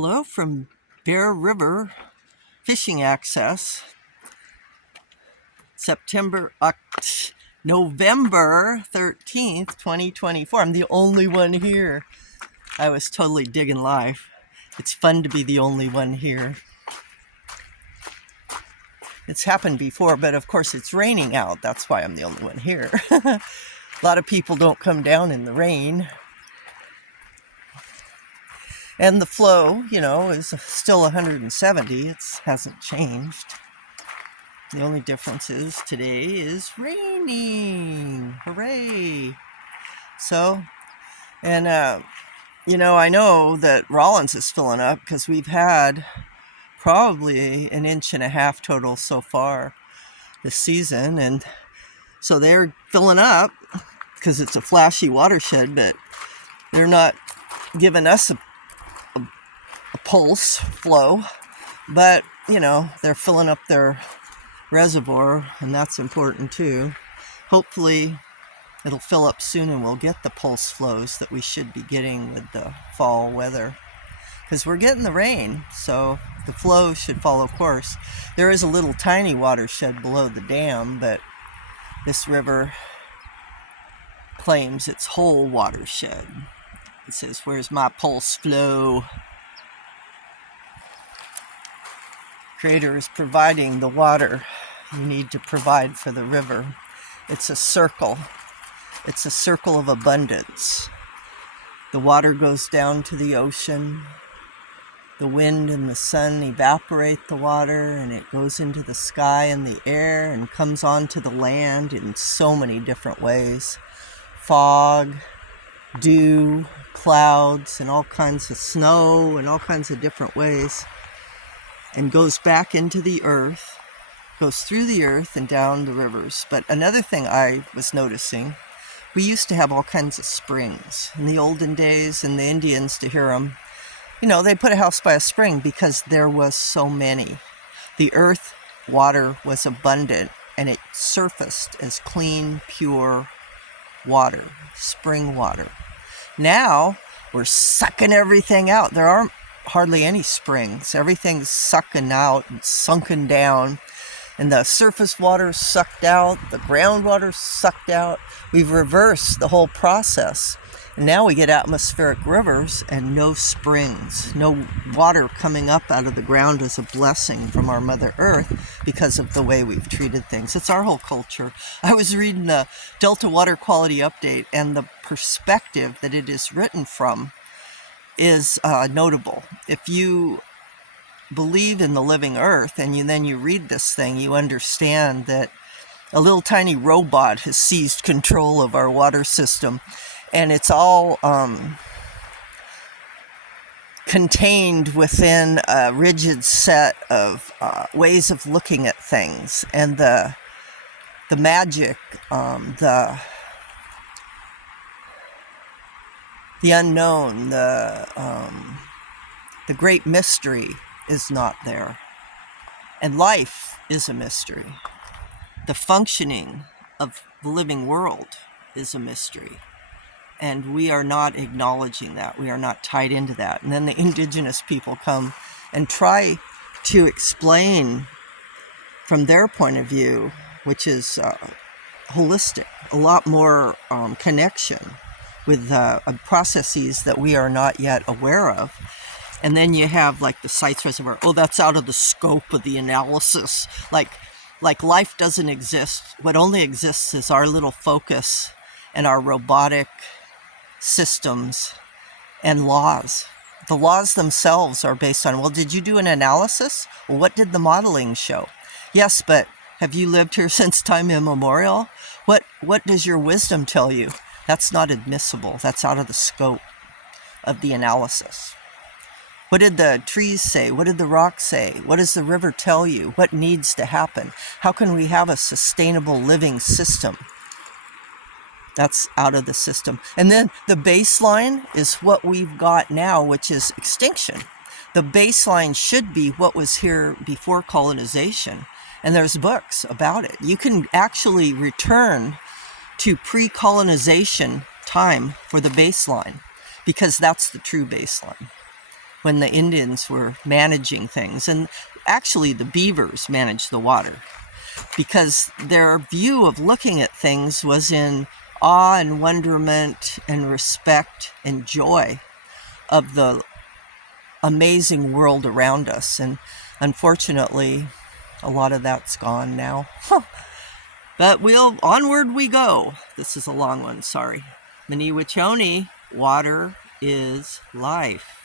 Hello from Bear River Fishing Access, November 13th, 2024. I'm the only one here. I was totally digging life. It's fun to be the only one here. It's happened before, but of course it's raining out. That's why I'm the only one here. A lot of people don't come down in the rain. And the flow, is still 170. It hasn't changed. The only difference is today is raining. Hooray! So, and, I know that Rollins is filling up because we've had probably 1.5 inches total so far this season. And so they're filling up because it's a flashy watershed, but they're not giving us a pulse flow, but they're filling up their reservoir, and that's important too. Hopefully it'll fill up soon and we'll get the pulse flows that we should be getting with the fall weather, because we're getting the rain, so the flow should follow course. There is a little tiny watershed below the dam, but this river claims its whole watershed. It says, "Where's my pulse flow?" Creator is providing the water you need to provide for the river. It's a circle. It's a circle of abundance. The water goes down to the ocean. The wind and the sun evaporate the water, and it goes into the sky and the air and comes onto the land in so many different ways. Fog, dew, clouds, and all kinds of snow, and all kinds of different ways. And goes back into the earth, goes through the earth and down the rivers. But another thing I was noticing, we used to have all kinds of springs in the olden days, and the Indians, to hear them, they put a house by a spring because there was so many. The earth water was abundant, and it surfaced as clean, pure water, spring water. Now we're sucking everything out. There aren't hardly any springs. Everything's sucking out and sunken down, and the surface water sucked out, the groundwater sucked out. We've reversed the whole process, and now we get atmospheric rivers and no springs, no water coming up out of the ground as a blessing from our Mother Earth because of the way we've treated things. It's our whole culture. I was reading the Delta Water Quality Update, and the perspective that it is written from is notable. If you believe in the living earth and then you read this thing, you understand that a little tiny robot has seized control of our water system, and it's all contained within a rigid set of ways of looking at things, and the magic, the unknown, the great mystery is not there. And life is a mystery. The functioning of the living world is a mystery. And we are not acknowledging that. We are not tied into that. And then the indigenous people come and try to explain from their point of view, which is holistic, a lot more connection with processes that we are not yet aware of. And then you have like the Sites Reservoir. Oh, that's out of the scope of the analysis. Like life doesn't exist. What only exists is our little focus and our robotic systems and laws. The laws themselves are based on, well, did you do an analysis? Well, what did the modeling show? Yes, but have you lived here since time immemorial? What does your wisdom tell you? That's not admissible. That's out of the scope of the analysis. What did the trees say? What did the rocks say? What does the river tell you? What needs to happen? How can we have a sustainable living system? That's out of the system. And then the baseline is what we've got now, which is extinction. The baseline should be what was here before colonization. And there's books about it. You can actually return to pre-colonization time for the baseline, because that's the true baseline. when the Indians were managing things. And actually the beavers managed the water, because their view of looking at things was in awe and wonderment and respect and joy of the amazing world around us. And unfortunately, a lot of that's gone now. But onward we go. This is a long one, sorry. Mani Wachoni, water is life.